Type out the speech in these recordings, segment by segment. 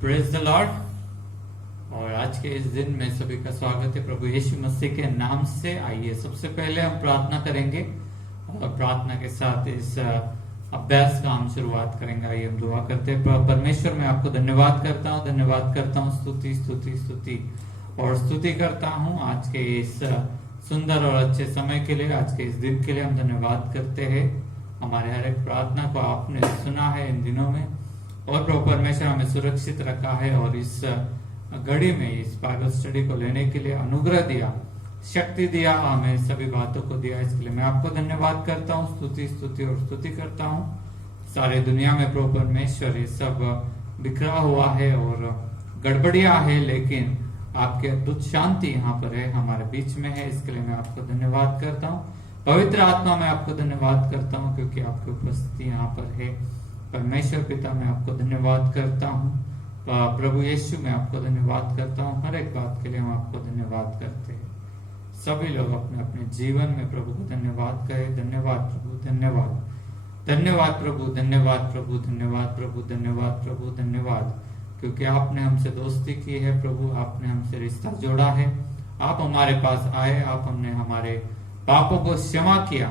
Praise the Lord. और आज के इस दिन में सभी का स्वागत है प्रभु यीशु मसीह के नाम से। आइए सबसे पहले हम प्रार्थना करेंगे और प्रार्थना के साथ इस अभ्यास का हम शुरुआत करेंगे। आइए हम दुआ करते हैं। परमेश्वर, मैं आपको धन्यवाद करता हूँ, स्तुति स्तुति स्तुति और स्तुति करता हूँ आज के इस सुंदर और अच्छे समय के लिए, आज के इस दिन के लिए हम धन्यवाद करते हैं। हमारे हर एक प्रार्थना को आपने सुना है इन दिनों में, और प्रभु परमेश्वर हमें सुरक्षित रखा है और इस घड़ी में इस बाइबल स्टडी को लेने के लिए अनुग्रह दिया, शक्ति दिया, हमें सभी बातों को दिया। इसके लिए मैं आपको धन्यवाद करता हूँ, स्तुति स्तुति और स्तुति करता हूँ। सारे दुनिया में प्रभु परमेश्वर ये सब बिखरा हुआ है और गड़बड़िया है, लेकिन आपकी अद्भुत शांति यहाँ पर है, हमारे बीच में है। इसके लिए मैं आपको धन्यवाद करता हूँ। पवित्र आत्मा में आपको धन्यवाद करता हूँ क्योंकि आपकी उपस्थिति यहाँ पर है। परमेश्वर पिता, मैं आपको धन्यवाद करता हूँ। प्रभु यीशु, मैं आपको धन्यवाद करता हूँ। हर एक बात के लिए हम आपको धन्यवाद करते हैं। सभी लोग अपने अपने जीवन में प्रभु को धन्यवाद करें। धन्यवाद प्रभु, धन्यवाद, धन्यवाद प्रभु, धन्यवाद प्रभु, धन्यवाद प्रभु, धन्यवाद प्रभु, धन्यवाद, क्योंकि आपने हमसे दोस्ती की है प्रभु, आपने हमसे रिश्ता जोड़ा है। आप हमारे पास आए, आप हमने हमारे पापों को क्षमा किया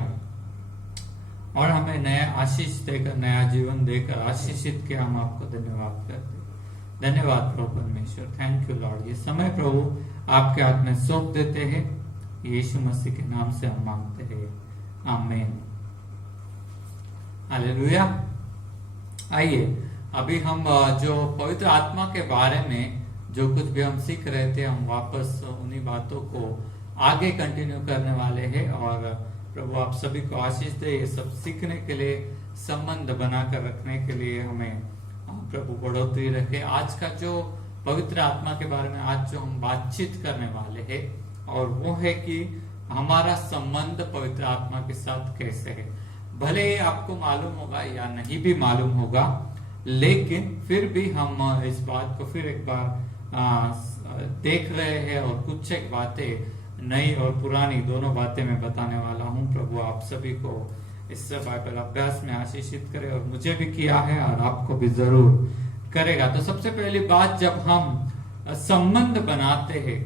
और हमें नया आशीष देकर, नया जीवन देकर आशीषित किया। हम आपको धन्यवाद करते हैं। धन्यवाद प्रभु परमेश्वर, थैंक यू लॉर्ड। ये समय प्रभु आपके हाथ में सौंप देते हैं, यीशु मसीह के नाम से हम मांगते हैं, आमीन, हालेलुया। आइए अभी हम जो पवित्र आत्मा के बारे में जो कुछ भी हम सीख रहे थे, हम वापस उन्हीं बातों को आगे कंटिन्यू करने वाले हैं। और प्रभु आप सभी को आशीष दे। ये सब सीखने के लिए, संबंध बनाकर रखने के लिए हमें प्रभु बढ़ोतरी रखे। आज का जो पवित्र आत्मा के बारे में आज जो हम बातचीत करने वाले हैं, और वो है कि हमारा संबंध पवित्र आत्मा के साथ कैसे है। भले ही आपको मालूम होगा या नहीं भी मालूम होगा, लेकिन फिर भी हम इस बात को फिर एक बार देख रहे हैं और कुछ एक बातें नई और पुरानी दोनों बातें मैं बताने वाला हूँ। प्रभु आप सभी को इस बाइबल अभ्यास में आशीषित करे, और मुझे भी किया है और आपको भी जरूर करेगा। तो सबसे पहली बात, जब हम संबंध बनाते हैं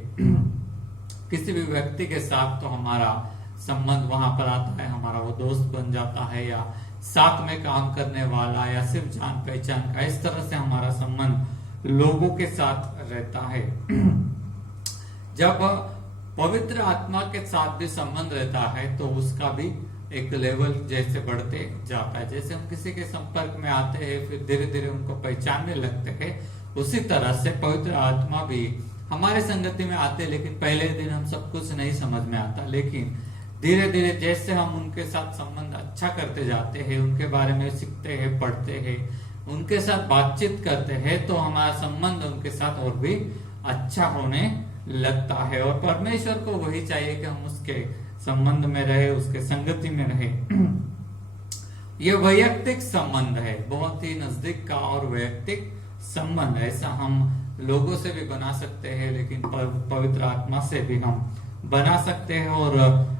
किसी भी व्यक्ति के साथ, तो हमारा संबंध वहां पर आता है, हमारा वो दोस्त बन जाता है या साथ में काम करने वाला या सिर्फ जान पहचान का। इस तरह से हमारा संबंध लोगों के साथ रहता है। जब पवित्र आत्मा के साथ भी संबंध रहता है तो उसका भी एक लेवल जैसे बढ़ते जाता है। जैसे हम किसी के संपर्क में आते हैं, फिर धीरे धीरे उनको पहचानने लगते हैं, उसी तरह से पवित्र आत्मा भी हमारे संगति में आते हैं। लेकिन पहले दिन हम सब कुछ नहीं समझ में आता, लेकिन धीरे धीरे जैसे हम उनके साथ संबंध अच्छा करते जाते हैं, उनके बारे में सीखते हैं, पढ़ते हैं, उनके साथ बातचीत करते हैं, तो हमारा संबंध उनके साथ और भी अच्छा होने लगता है। और परमेश्वर को वही चाहिए कि हम उसके संबंध में रहे, उसके संगति में रहे। ये वैयक्तिक संबंध है, बहुत ही नजदीक का और वैयक्तिक संबंध। ऐसा हम लोगों से भी बना सकते हैं, लेकिन पवित्र आत्मा से भी हम बना सकते हैं। और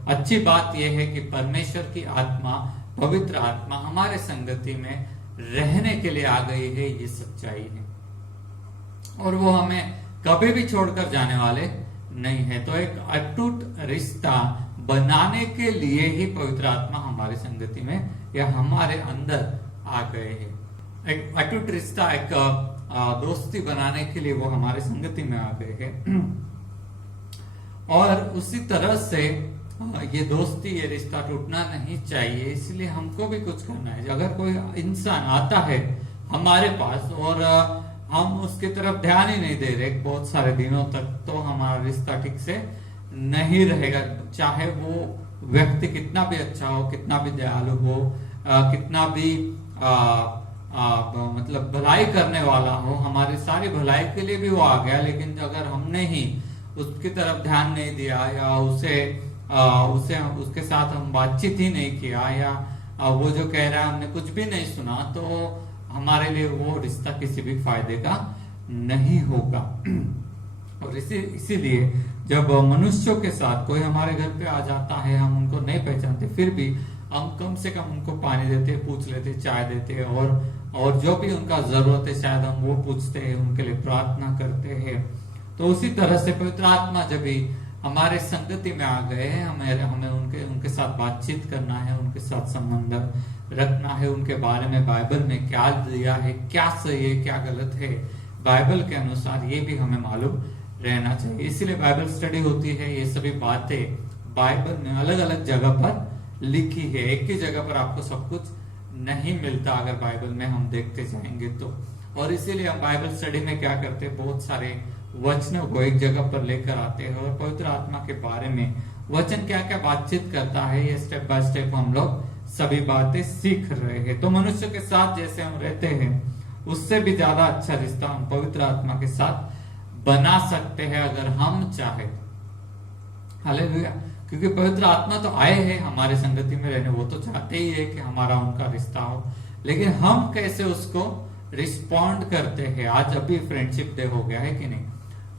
अच्छी बात यह है कि परमेश्वर की आत्मा, पवित्र आत्मा हमारे संगति में रहने के लिए आ गई है, ये सच्चाई है, और वो हमें कभी भी छोड़कर जाने वाले नहीं है। तो एक अटूट रिश्ता बनाने के लिए ही पवित्र आत्मा हमारी संगति में या हमारे अंदर आ गए हैं। एक अटूट रिश्ता, एक दोस्ती बनाने के लिए वो हमारे संगति में आ गए हैं। और उसी तरह से ये दोस्ती, ये रिश्ता टूटना नहीं चाहिए, इसलिए हमको भी कुछ करना है। अगर कोई इंसान आता है हमारे पास और हम उसकी तरफ ध्यान ही नहीं दे रहे बहुत सारे दिनों तक, तो हमारा रिश्ता ठीक से नहीं रहेगा। चाहे वो व्यक्ति कितना भी अच्छा हो, कितना भी दयालु हो, कितना भी मतलब भलाई करने वाला हो, हमारी सारी भलाई के लिए भी वो आ गया, लेकिन अगर हमने ही उसकी तरफ ध्यान नहीं दिया या उसके साथ हम बातचीत ही नहीं किया, या वो जो कह रहा है हमने कुछ भी नहीं सुना, तो हमारे लिए वो रिश्ता किसी भी फायदे का नहीं होगा। और इसीलिए जब मनुष्यों के साथ कोई हमारे घर पे आ जाता है, हम उनको नहीं पहचानते, फिर भी हम कम से कम उनको पानी देते, पूछ लेते, चाय देते और और जो भी उनका जरूरत है शायद हम वो पूछते हैं, उनके लिए प्रार्थना करते हैं। तो उसी तरह से पवित्र आत्मा जब भी हमारे संगति में आ गए हैं, हमें उनके साथ बातचीत करना है, उनके साथ संबंध रखना है, उनके बारे में बाइबल में क्या दिया है, क्या सही है क्या गलत है, बाइबल के अनुसार ये भी हमें मालूम रहना चाहिए। इसीलिए बाइबल स्टडी होती है। ये सभी बातें बाइबल में अलग अलग जगह पर लिखी है, एक ही जगह पर आपको सब कुछ नहीं मिलता अगर बाइबल में हम देखते जाएंगे तो। और इसीलिए हम बाइबल स्टडी में क्या करते हैं, बहुत सारे वचनों को एक जगह पर लेकर आते हैं और पवित्र आत्मा के बारे में वचन क्या क्या बातचीत करता है, ये स्टेप बाय स्टेप हम लोग सभी बातें सीख रहे हैं। तो मनुष्य के साथ जैसे हम रहते हैं उससे भी ज्यादा अच्छा रिश्ता हम पवित्र आत्मा के साथ बना सकते हैं अगर हम चाहे। हालेलुया। क्योंकि पवित्र आत्मा तो आए हैं हमारे संगति में रहने, वो तो चाहते ही है कि हमारा उनका रिश्ता हो, लेकिन हम कैसे उसको रिस्पॉन्ड करते हैं। आज अभी फ्रेंडशिप डे हो गया है कि नहीं,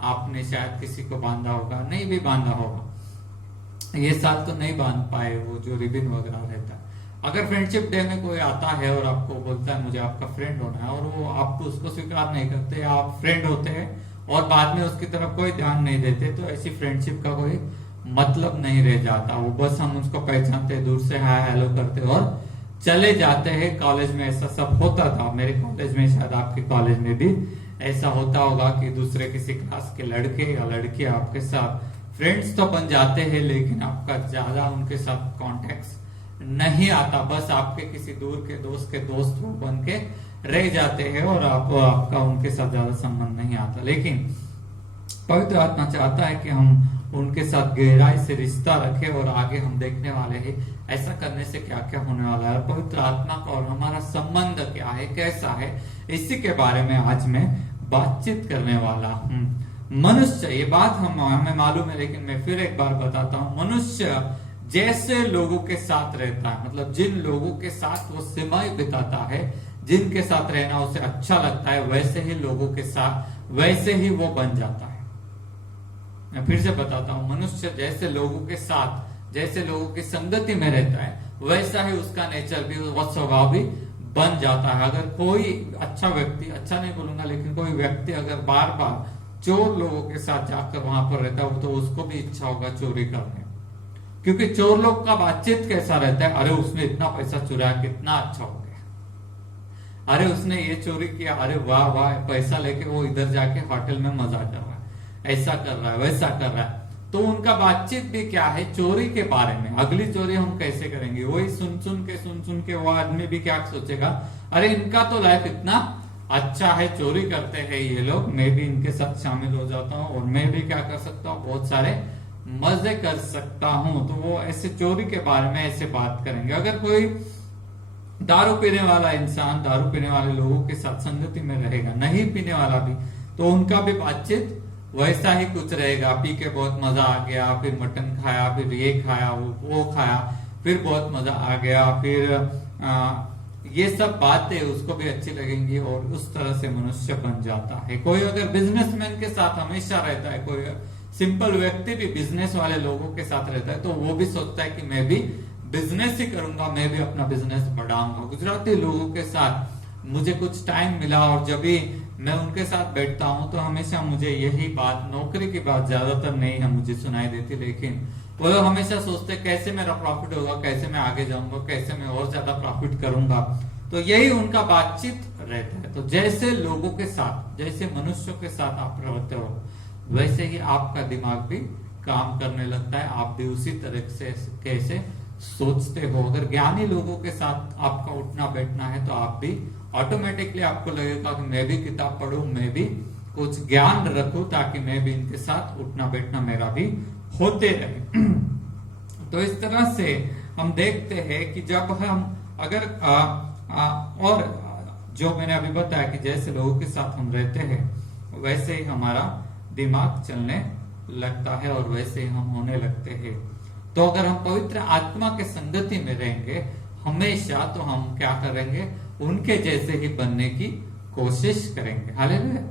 आपने शायद किसी को बांधा होगा, नहीं भी बांधा होगा, ये साल तो नहीं बांध पाए वो जो रिबिन वगैरह रहता है। अगर फ्रेंडशिप डे में कोई आता है और आपको बोलता है मुझे आपका फ्रेंड होना है, और वो आप उसको स्वीकार नहीं करते, आप फ्रेंड होते हैं और बाद में उसकी तरफ कोई ध्यान नहीं देते, तो ऐसी फ्रेंडशिप का कोई मतलब नहीं रह जाता। वो बस हम उसको पहचानते, दूर से हाय हेलो करते और चले जाते हैं। कॉलेज में ऐसा सब होता था, मेरे कॉलेज में, शायद आपके कॉलेज में भी ऐसा होता होगा कि दूसरे किसी क्लास के लड़के या लड़की आपके साथ फ्रेंड्स तो बन जाते हैं, लेकिन आपका ज्यादा उनके साथ कॉन्टेक्ट नहीं आता, बस आपके किसी दूर के दोस्त वो बन के रह जाते हैं और आपका उनके साथ ज्यादा संबंध नहीं आता। लेकिन पवित्र आत्मा चाहता है कि हम उनके साथ गहराई से रिश्ता रखें और आगे हम देखने वाले हैं ऐसा करने से क्या क्या होने वाला है, पवित्र आत्मा का और हमारा संबंध क्या है, कैसा है, इसी के बारे में आज मैं बातचीत करने वाला हूँ। मनुष्य, ये बात हमें मालूम है, लेकिन मैं फिर एक बार बताता हूँ, मनुष्य जैसे लोगों के साथ रहता है, मतलब जिन लोगों के साथ वो समय बिताता है, जिनके साथ रहना उसे अच्छा लगता है, वैसे ही लोगों के साथ वैसे ही वो बन जाता है। मैं फिर से बताता हूँ, मनुष्य जैसे लोगों के साथ, जैसे लोगों की संगति में रहता है, वैसा ही उसका नेचर भी, वो स्वभाव भी बन जाता है। अगर कोई अच्छा व्यक्ति, अच्छा नहीं बोलूंगा, लेकिन कोई व्यक्ति अगर बार बार चोर लोगों के साथ जाकर वहां पर रहता है, तो उसको भी इच्छा होगा चोरी करने, क्योंकि चोर लोग का बातचीत कैसा रहता है, अरे उसने इतना पैसा चुराया, कितना अच्छा हो गया, अरे उसने ये चोरी किया, अरे वाह वाह, पैसा लेके वो इधर जाके होटल में मजा कर रहा है, ऐसा कर रहा है, वैसा कर रहा है। तो उनका बातचीत भी क्या है, चोरी के बारे में, अगली चोरी हम कैसे करेंगे, वही सुन सुन के वो आदमी भी क्या सोचेगा, अरे इनका तो लाइफ इतना अच्छा है, चोरी करते हैं ये लोग, मैं भी इनके साथ शामिल हो जाता हूँ और मैं भी क्या कर सकता हूँ, बहुत सारे मजे कर सकता हूं। तो वो ऐसे चोरी के बारे में ऐसे बात करेंगे। अगर कोई दारू पीने वाला इंसान दारू पीने वाले लोगों के साथ संगति में रहेगा, नहीं पीने वाला भी, तो उनका भी बातचीत वैसा ही कुछ रहेगा, पी के बहुत मजा आ गया, फिर मटन खाया, फिर ये खाया, वो खाया, फिर बहुत मजा आ गया, फिर ये सब बातें उसको भी अच्छी लगेंगी और उस तरह से मनुष्य बन जाता है। कोई अगर बिजनेसमैन के साथ हमेशा रहता है, कोई सिंपल व्यक्ति भी बिजनेस वाले लोगों के साथ रहता है, तो वो भी सोचता है कि मैं भी बिजनेस ही करूंगा, मैं भी अपना बिजनेस बढ़ाऊंगा। गुजराती लोगों के साथ मुझे कुछ टाइम मिला और जब भी मैं उनके साथ बैठता हूं तो हमेशा मुझे यही बात, नौकरी की बात ज्यादातर नहीं है मुझे सुनाई देती, लेकिन वो लोग हमेशा सोचते कैसे मेरा प्रॉफिट होगा, कैसे मैं आगे जाऊंगा, कैसे मैं और ज्यादा प्रॉफिट करूंगा। तो यही उनका बातचीत रहता है। तो जैसे लोगों के साथ, जैसे मनुष्यों के साथ आप रहते हो, वैसे ही आपका दिमाग भी काम करने लगता है, आप भी उसी तरह से कैसे सोचते हो। अगर ज्ञानी लोगों के साथ आपका उठना बैठना है तो आप भी ऑटोमेटिकली आपको लगेगा कि मैं भी किताब पढ़ूं, मैं भी कुछ ज्ञान रखूं, ताकि मैं भी इनके साथ उठना बैठना मेरा भी होते रहे। तो इस तरह से हम देखते हैं कि जब हम अगर और जो मैंने अभी बताया कि जैसे लोगों के साथ हम रहते हैं वैसे ही हमारा दिमाग चलने लगता है और वैसे ही हम होने लगते हैं। तो अगर हम पवित्र आत्मा के संगति में रहेंगे हमेशा, तो हम क्या करेंगे, उनके जैसे ही बनने की कोशिश करेंगे। हालेलुया।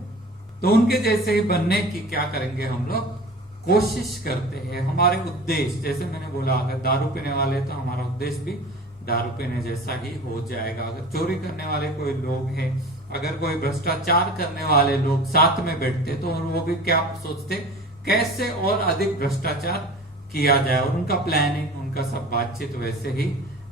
तो उनके जैसे ही बनने की क्या करेंगे, हम लोग कोशिश करते हैं। हमारे उद्देश्य, जैसे मैंने बोला, अगर दारू पीने वाले तो हमारा उद्देश्य भी दारू पीने जैसा ही हो जाएगा। अगर चोरी करने वाले कोई लोग हैं, अगर कोई भ्रष्टाचार करने वाले लोग साथ में बैठते तो वो भी क्या सोचते, कैसे और अधिक भ्रष्टाचार किया जाए, और उनका प्लानिंग, उनका सब बातचीत वैसे ही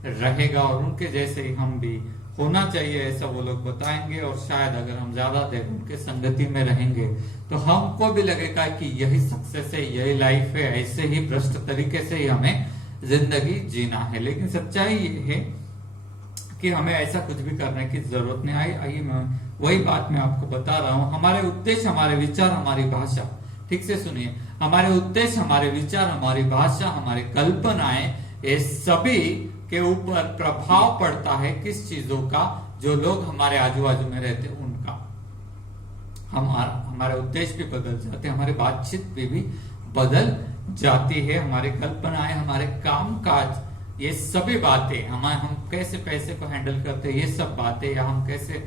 रहेगा, और उनके जैसे ही हम भी होना चाहिए ऐसा वो लोग बताएंगे। और शायद अगर हम ज्यादा देर उनके संगति में रहेंगे तो हमको भी लगेगा कि यही सक्सेस है, यही लाइफ है, ऐसे ही भ्रष्ट तरीके से ही हमें जिंदगी जीना है। लेकिन सच्चाई ये है कि हमें ऐसा कुछ भी करने की जरूरत नहीं। आइए मैं वही बात मैं आपको बता रहा हूं। हमारे उद्देश्य, हमारे विचार, हमारी भाषा, ठीक से सुनिए, हमारे उद्देश्य, हमारे विचार, हमारी भाषा, हमारी कल्पनाएं, ये सभी के ऊपर प्रभाव पड़ता है किस चीजों का, जो लोग हमारे आजू बाजू में रहते हैं उनका। हमारे उद्देश्य भी बदल जाते हैं, हमारी बातचीत भी बदल जाती है, हमारी कल्पनाएं, हमारे काम काज, ये सभी बातें, हम कैसे पैसे को हैंडल करते हैं, ये सब बातें, या हम कैसे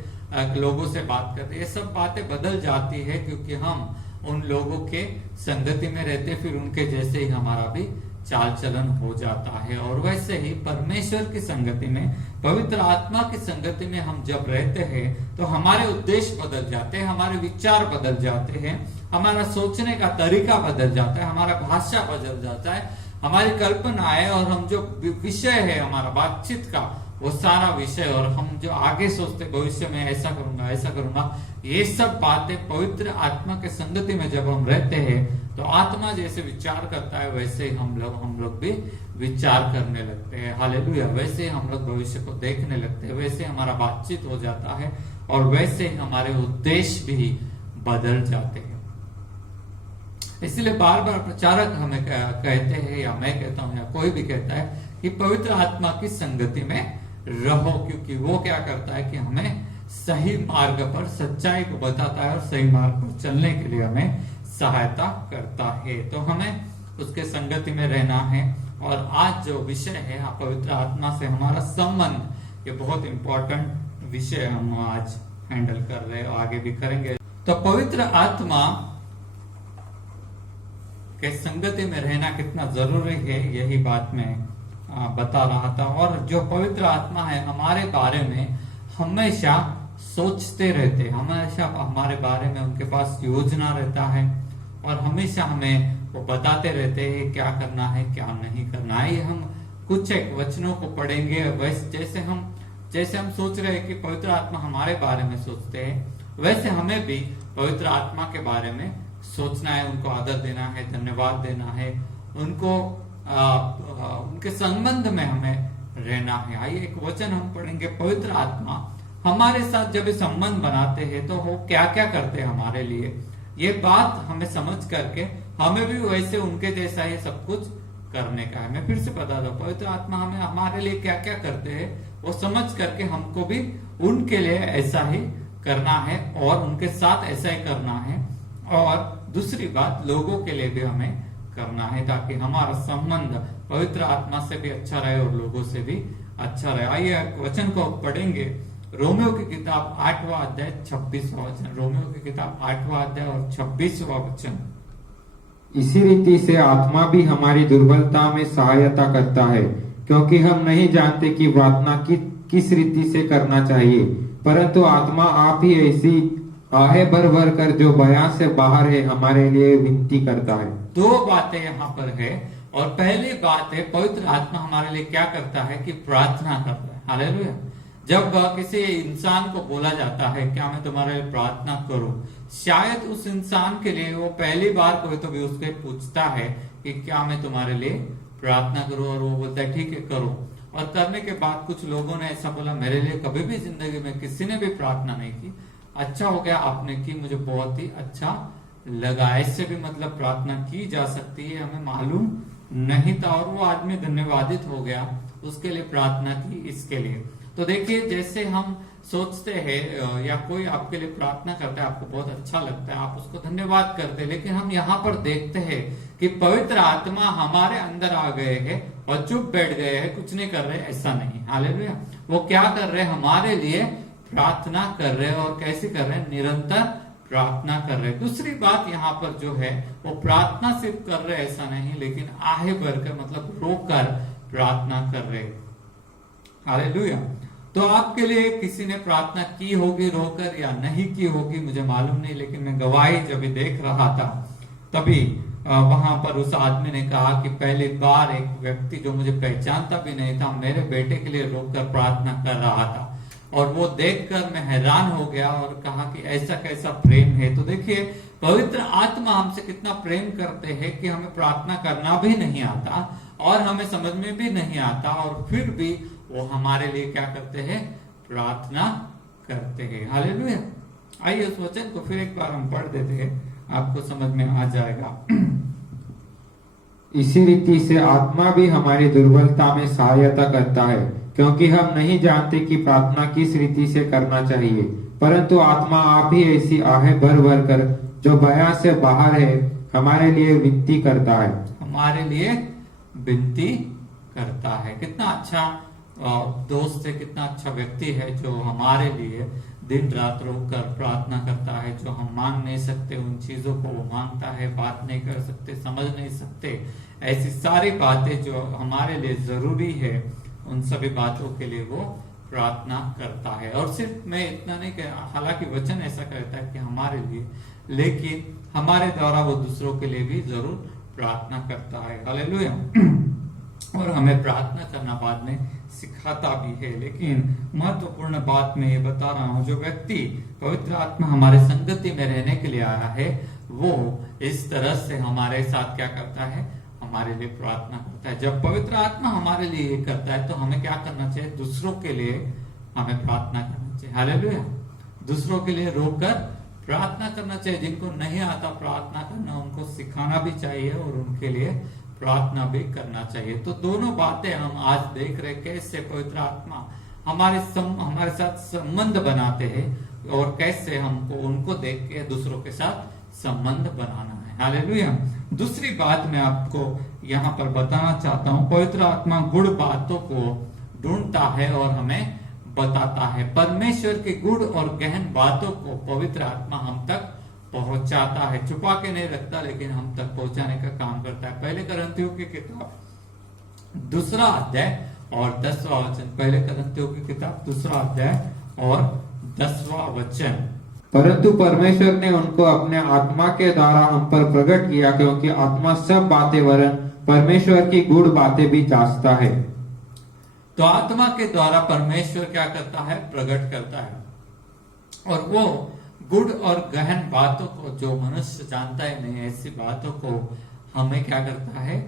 लोगों से बात करते हैं, ये सब बातें बदल जाती है, क्योंकि हम उन लोगों के संगति में रहते, फिर उनके जैसे ही हमारा भी चाल चलन हो जाता है। और वैसे ही परमेश्वर की संगति में, पवित्र आत्मा की संगति में हम जब रहते हैं तो हमारे उद्देश्य बदल जाते हैं, हमारे विचार बदल जाते हैं, हमारा सोचने का तरीका बदल जाता है, हमारा भाषा बदल जाता है, हमारी कल्पनाएं, और हम जो विषय है हमारा बातचीत का, वो सारा विषय, और हम जो आगे सोचते भविष्य में ऐसा करूंगा, ऐसा करूंगा, ये सब बातें पवित्र आत्मा के संगति में जब हम रहते हैं तो आत्मा जैसे विचार करता है वैसे ही हम लोग भी विचार करने लगते हैं। हालेलुया। वैसे ही हम लोग भविष्य को देखने लगते हैं, वैसे हमारा बातचीत हो जाता है, और वैसे ही हमारे उद्देश्य भी बदल जाते हैं। इसलिए बार बार प्रचारक हमें कहते हैं, या मैं कहता हूं, या कोई भी कहता है कि पवित्र आत्मा की संगति में रहो, क्योंकि वो क्या करता है कि हमें सही मार्ग पर, सच्चाई को बताता है, और सही मार्ग पर चलने के लिए हमें सहायता करता है। तो हमें उसके संगति में रहना है। और आज जो विषय है पवित्र आत्मा से हमारा संबंध, ये बहुत इंपॉर्टेंट विषय हम आज हैंडल कर रहे हैं, आगे भी करेंगे। तो पवित्र आत्मा के संगति में रहना कितना जरूरी है, यही बात मैं बता रहा था। और जो पवित्र आत्मा है हमारे बारे में हमेशा सोचते रहते, हमेशा हमारे बारे में उनके पास योजना रहता है, और हमेशा हमें वो बताते रहते हैं क्या करना है, क्या नहीं करना है। ये हम कुछ एक वचनों को पढ़ेंगे, वैसे जैसे हम सोच रहे हैं कि पवित्र आत्मा हमारे बारे में सोचते हैं, वैसे हमें भी पवित्र आत्मा के बारे में सोचना है, उनको आदर देना है, धन्यवाद देना है, उनको उनके संबंध में हमें रहना है। आइए एक वचन हम पढ़ेंगे। पवित्र आत्मा हमारे साथ जब संबंध बनाते हैं तो वो क्या क्या करते हैं हमारे लिए, ये बात हमें समझ करके हमें भी वैसे उनके जैसा ही सब कुछ करने का है। मैं फिर से बता दूं, पवित्र आत्मा हमें हमारे लिए क्या क्या करते हैं वो समझ करके हमको भी उनके लिए ऐसा ही करना है, और उनके साथ ऐसा ही करना है। और दूसरी बात, लोगों के लिए भी हमें करना है, ताकि हमारा संबंध पवित्र आत्मा से भी अच्छा रहे और लोगों से भी अच्छा रहे। आइए वचन को पढ़ेंगे। रोमियो की किताब 8वां अध्याय 26वां वचन। रोमियो की किताब 8वां अध्याय और 26वां वचन। इसी रीति से आत्मा भी हमारी दुर्बलता में सहायता करता है, क्योंकि हम नहीं जानते कि प्रार्थना किस रीति से करना चाहिए, परंतु आत्मा आप ही ऐसी आहे भर भर कर जो बयान से बाहर है हमारे लिए विनती करता है। दो बातें यहाँ पर है, और पहली बात है पवित्र आत्मा हमारे लिए क्या करता है कि प्रार्थना करता है। हालेलुया। जब किसी इंसान को बोला जाता है क्या मैं तुम्हारे लिए प्रार्थना करूं, शायद उस इंसान के लिए वो पहली बार कोई तो भी उसके पूछता है कि क्या मैं तुम्हारे लिए प्रार्थना करूं, और वो बोलता है ठीक है करो। और करने के बाद कुछ लोगों ने ऐसा बोला, मेरे लिए कभी भी जिंदगी में किसी ने भी प्रार्थना नहीं की, अच्छा हो गया आपने की, मुझे बहुत ही अच्छा लगा। ऐसे भी मतलब प्रार्थना की जा सकती है, हमें मालूम नहीं था, और वो आदमी धन्यवादित हो गया, उसके लिए प्रार्थना की इसके लिए। तो देखिए, जैसे हम सोचते हैं या कोई आपके लिए प्रार्थना करता है, आपको बहुत अच्छा लगता है, आप उसको धन्यवाद करते हैं, लेकिन हम यहाँ पर देखते हैं कि पवित्र आत्मा हमारे अंदर आ गए हैं और चुप बैठ गए हैं, कुछ नहीं कर रहे, ऐसा नहीं। हालेलुया। वो क्या कर रहे हैं, हमारे लिए प्रार्थना कर रहे हैं, और कैसे कर रहे हैं, निरंतर प्रार्थना कर रहे हैं। दूसरी बात यहाँ पर जो है, वो प्रार्थना सिर्फ कर रहे ऐसा नहीं, लेकिन आहे भर कर मतलब रोकर प्रार्थना कर रहे। हालेलुया। तो आपके लिए किसी ने प्रार्थना की होगी रोकर या नहीं की होगी मुझे मालूम नहीं, लेकिन मैं गवाही जब देख रहा था तभी वहां पर उस आदमी ने कहा कि पहली बार एक व्यक्ति जो मुझे पहचानता भी नहीं था मेरे बेटे के लिए रोककर प्रार्थना कर रहा था, और वो देखकर मैं हैरान हो गया और कहा कि ऐसा कैसा प्रेम है। तो देखिए पवित्र आत्मा हमसे कितना प्रेम करते हैं कि हमें प्रार्थना करना भी नहीं आता और हमें समझ में भी नहीं आता, और फिर भी वो हमारे लिए क्या करते हैं, प्रार्थना करते हैं। हालेलुया। आइए उस वचन को फिर एक बार हम पढ़ देते हैं, आपको समझ में आ जाएगा। इसी रीति से आत्मा भी हमारी दुर्बलता में सहायता करता है, क्योंकि हम नहीं जानते कि प्रार्थना किस रीति से करना चाहिए, परंतु आत्मा आप ही ऐसी आहें भर भर कर जो बयां से बाहर है हमारे लिए विनती करता है। हमारे लिए विनती करता है। कितना अच्छा दोस्त है, कितना अच्छा व्यक्ति है जो हमारे लिए दिन रात रोकर प्रार्थना करता है। जो हम मांग नहीं सकते उन चीजों को वो मांगता है, बात नहीं कर सकते, समझ नहीं सकते, ऐसी सारी बातें जो हमारे लिए जरूरी है उन सभी बातों के लिए वो प्रार्थना करता है। और सिर्फ मैं इतना नहीं कह, हालांकि वचन ऐसा कहता है कि हमारे लिए, लेकिन हमारे द्वारा वो दूसरों के लिए भी जरूर प्रार्थना करता है। हालेलुया। और हमें प्रार्थना करना बाद में सिखाता भी है। लेकिन महत्वपूर्ण बात मैं ये बता रहा हूं, जो व्यक्ति पवित्र आत्मा हमारे संगति में रहने के लिए आया है वो इस तरह से हमारे साथ क्या करता है, हमारे लिए प्रार्थना करता है। जब पवित्र आत्मा हमारे लिए ये करता है तो हमें क्या करना चाहिए, दूसरों के लिए हमें प्रार्थना करना चाहिए। हालेलुया। दूसरों के लिए रोकर प्रार्थना करना चाहिए। जिनको नहीं आता प्रार्थना करना उनको सिखाना भी चाहिए और उनके लिए प्रार्थना भी करना चाहिए। तो दोनों बातें हम आज देख रहे कैसे पवित्र आत्मा हमारे साथ संबंध बनाते हैं और कैसे हमको उनको देख के दूसरों के साथ संबंध बनाना है। हालेलुया। दूसरी बात मैं आपको यहाँ पर बताना चाहता हूँ, पवित्र आत्मा गुड़ बातों को ढूंढता है और हमें बताता है। परमेश्वर की गुड़ और गहन बातों को पवित्र आत्मा हम तक पहुंचाता है, छुपा के नहीं रखता लेकिन हम तक पहुंचाने का काम करता है। पहले करंथियों की किताब 2 अध्याय और 10वां वचन। पहले करंथियों की किताब 2 अध्याय और 10वां वचन। परंतु परमेश्वर ने उनको अपने आत्मा के द्वारा हम पर प्रकट किया, क्योंकि आत्मा सब बातें वरन परमेश्वर की गूढ़ बातें भी जांचता है। तो आत्मा के द्वारा परमेश्वर क्या करता है, प्रकट करता है, और वो गुड़ और गहन बातों को जो मनुष्य जानता है नहीं, ऐसी बातों को हमें क्या करता है,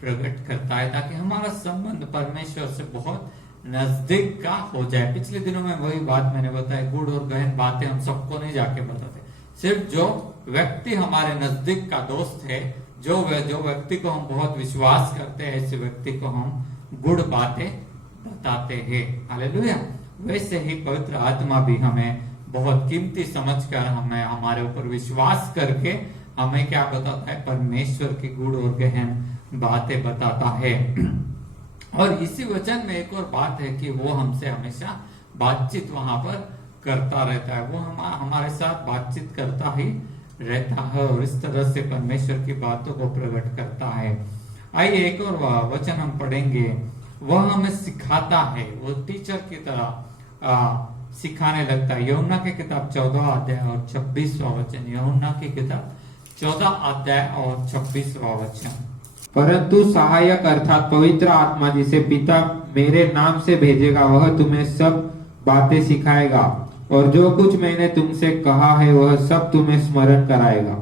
प्रकट करता है, ताकि हमारा संबंध परमेश्वर से बहुत नजदीक का हो जाए। पिछले दिनों में वही बात मैंने बताया, गुड़ और गहन बातें हम सबको नहीं जाके बताते, सिर्फ जो व्यक्ति हमारे नजदीक का दोस्त है, जो व्यक्ति को हम बहुत विश्वास करते हैं, ऐसे व्यक्ति को हम गुड़ बातें बताते हैं। हालेलुया। वैसे ही पवित्र आत्मा भी हमें बहुत कीमती समझकर हमें हमारे ऊपर विश्वास करके हमें क्या बताता है, परमेश्वर की गुड़ और गहन बातें बताता है। और इसी वचन में एक और बात है कि वो हमसे हमेशा बातचीत वहां पर करता रहता है, वो हमारे साथ बातचीत करता ही रहता है और इस तरह से परमेश्वर की बातों को प्रकट करता है। आइए एक और वचन हम पढ़ेंगे, वह हमें सिखाता है, वो टीचर की तरह सिखाने लगता है। यूहन्ना की किताब 14 अध्याय और 26वां वचन। यूहन्ना की किताब 14 अध्याय और 26वां वचन। परंतु सहायक अर्थात पवित्र आत्मा जिसे पिता मेरे नाम से भेजेगा, वह तुम्हें सब बातें सिखाएगा और जो कुछ मैंने तुमसे कहा है वह सब तुम्हें स्मरण कराएगा।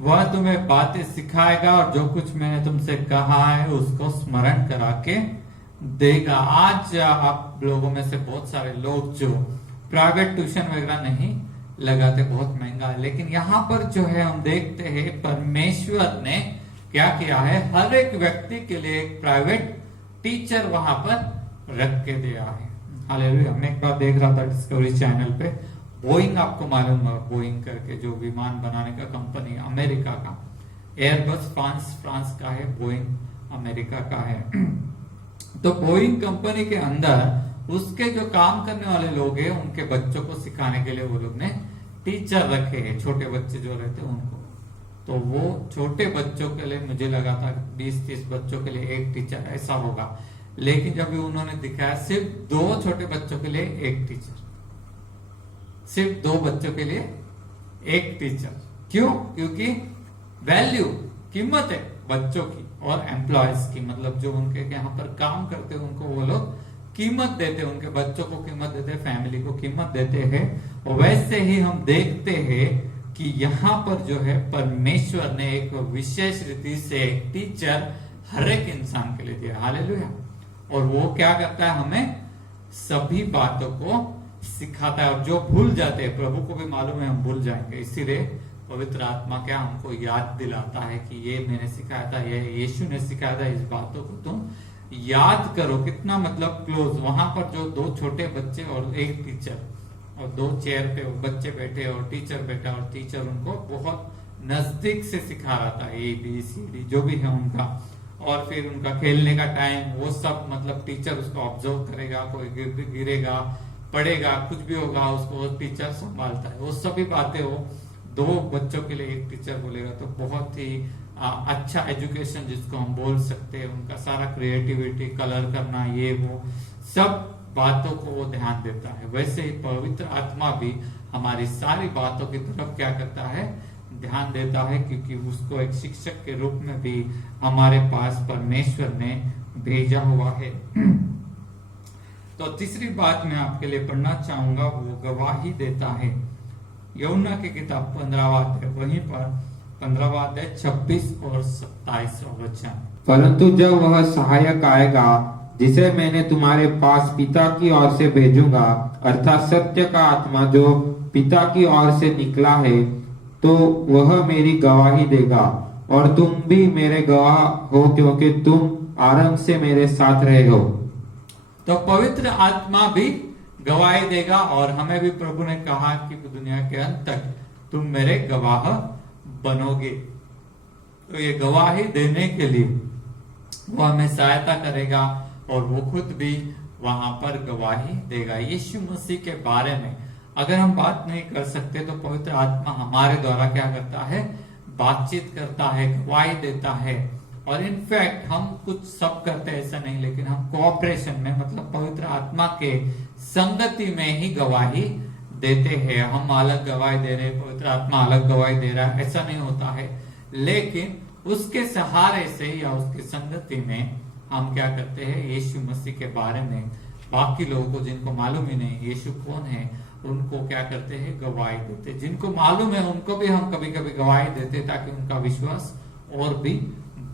वह तुम्हें बातें सिखाएगा और जो कुछ मैंने तुमसे कहा है उसको स्मरण करा के देगा। आज आप लोगों में से बहुत सारे लोग जो प्राइवेट ट्यूशन वगैरह नहीं लगाते, बहुत महंगा है, लेकिन यहाँ पर जो है हम देखते हैं परमेश्वर ने क्या किया है, हर एक व्यक्ति के लिए एक प्राइवेट टीचर वहां पर रख के दिया है। हालेलुया। मैं एक बार देख रहा था डिस्कवरी चैनल पे, बोइंग, आपको मालूम है बोइंग करके जो विमान बनाने का कंपनी अमेरिका का, एयरबस फ्रांस का है, बोइंग अमेरिका का है। तो बोइंग कंपनी के अंदर उसके जो काम करने वाले लोग हैं उनके बच्चों को सिखाने के लिए वो लोग ने टीचर रखे हैं, छोटे बच्चे जो रहते हैं उनको। तो वो छोटे बच्चों के लिए मुझे लगा था 20-30 बच्चों के लिए एक टीचर ऐसा होगा, लेकिन जब उन्होंने दिखाया सिर्फ 2 छोटे बच्चों के लिए एक टीचर, सिर्फ 2 बच्चों के लिए एक टीचर। क्यों? क्योंकि वैल्यू, कीमत है बच्चों की और एम्प्लॉयज की, मतलब जो उनके यहाँ पर काम करते हैं उनको वो लोग कीमत देते हैं, उनके बच्चों को कीमत देते हैं, फैमिली को कीमत देते हैं। और वैसे ही हम देखते हैं कि यहाँ पर जो है परमेश्वर ने एक विशेष रीति से एक टीचर हर एक इंसान के लिए दिया। हालेलुया। और वो क्या करता है? हमें सभी बातों को सिखाता है। और जो भूल जाते हैं, प्रभु को भी मालूम है हम भूल जाएंगे, इसीलिए पवित्र आत्मा क्या हमको याद दिलाता है कि ये मैंने सिखाया था, ये यीशु ने सिखाया था, इस बातों को तुम याद करो। कितना मतलब क्लोज। वहां पर जो 2 छोटे बच्चे और एक टीचर और 2 चेयर पे बच्चे बैठे और टीचर बैठा, और टीचर उनको बहुत नजदीक से सिखा रहा था, ABCD जो भी है उनका। और फिर उनका खेलने का टाइम, वो सब मतलब टीचर उसको ऑब्जर्व करेगा, कोई गिरेगा, पड़ेगा, कुछ भी होगा उसको टीचर संभालता है। वो सभी बातें वो 2 बच्चों के लिए एक टीचर बोलेगा तो बहुत ही अच्छा एजुकेशन जिसको हम बोल सकते हैं। उनका सारा क्रिएटिविटी, कलर करना, ये वो सब बातों को वो ध्यान देता है। वैसे ही पवित्र आत्मा भी हमारी सारी बातों की तरफ क्या करता है? ध्यान देता है, क्योंकि उसको एक शिक्षक के रूप में भी हमारे पास परमेश्वर ने भेजा हुआ है। तो तीसरी बात मैं आपके लिए पढ़ना चाहूंगा, वो गवाही देता है। यूहन्ना की किताब 15वां अध्याय, वहीं पर 15वां अध्याय 26 और 27 वचन। परंतु जब वह सहायक आएगा, जिसे मैंने तुम्हारे पास पिता की ओर से भेजूंगा, अर्थात सत्य का आत्मा जो पिता की ओर से निकला है, तो वह मेरी गवाही देगा। और तुम भी मेरे गवाह हो, क्योंकि तुम आरंभ से मेरे साथ रहे हो। तो पवित्र आत्मा भी गवाही देगा, और हमें भी प्रभु ने कहा कि दुनिया के अंत तक तुम मेरे गवाह बनोगे। तो ये गवाही देने के लिए वो हमें सहायता करेगा और वो खुद भी वहां पर गवाही देगा। यीशु मसीह के बारे में अगर हम बात नहीं कर सकते तो पवित्र आत्मा हमारे द्वारा क्या करता है? बातचीत करता है, गवाही देता है। और इनफैक्ट हम कुछ सब करते हैं ऐसा नहीं, लेकिन हम कोऑपरेशन में, मतलब पवित्र आत्मा के संगति में ही गवाही देते हैं। हम अलग गवाही दे रहे, पवित्र आत्मा अलग गवाही दे रहा है, ऐसा नहीं होता है। लेकिन उसके सहारे से या उसकी संगति में हम क्या करते हैं? यीशु मसीह के बारे में बाकी लोगों को जिनको मालूम ही नहीं यीशु कौन है, उनको क्या करते हैं? गवाही देते। जिनको मालूम है उनको भी हम कभी कभी गवाही देते, ताकि उनका विश्वास और भी